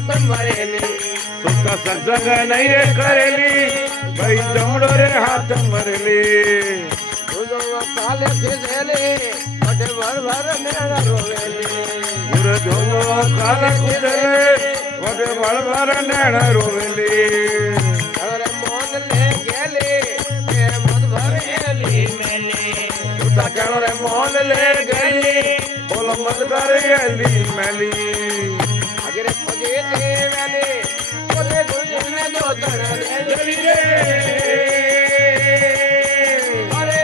हाथ मरेली સુતા સત્સંગ નહીં રે કરેલી ભાઈ જમડો રે હાથ મરેલી ગુરુ કાલે ખીજેલી અઢે ભર ભર નેણા રોવેલી ગુરુ ધોમો કાલે કુદરે વડે વળવાર નેણ રોવેલી અરે મોન લે ગેલી એ મત ભરેલી મેલી સુતા કેણો રે મોન લે ગયેલી બોલો મત કરેલી મેલી અગરે પગે તે વેલી પોતે ગુરુને દો તણ લેલી રે અરે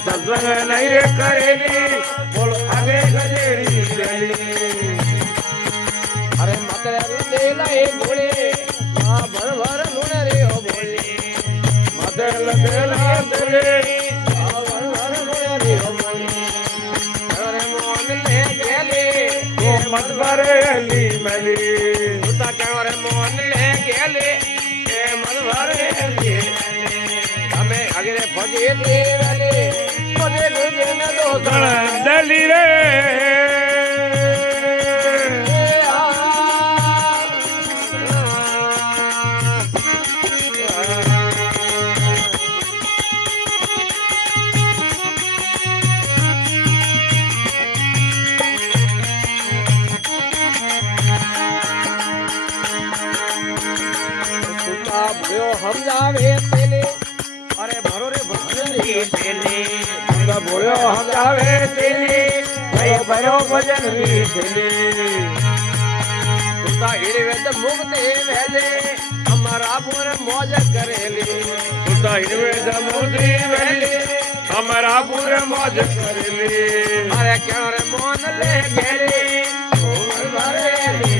સત્સંગ નહીં રે કરેલી બોલો આગે ગજેરી ગયેલી અરે માત્ર દેલા એ ગોળે આ ભર ભર લુણ રે ઓ બોલે માથે લગેલા દરે આ ભર ભર લુણ રે ઓ બોલે અરે મોન લે ગેલે ઓ મત ભરેલી મેલી ઉતા કે અરે મોન લે ગેલે એ મન ભરેલી અમે આગરે ભગે દેવાલે પોતે ગુરુને દો તણ દલી રે સમજાવે પેલે અરે ભરો રે ભજન પેલે બોલ્યો સમજાવે તેની ભાઈ ભરો ભજન રીતેલી સુતા હિરવેદ મુક્ત વેલે અમારા પુર મોજ કરેલી સુતા હિરવે સમુદ્રી વેલી અમારા પૂર મોજ કરેલી અરે ક્યાં રે મોન લે ગેલી ભરેલી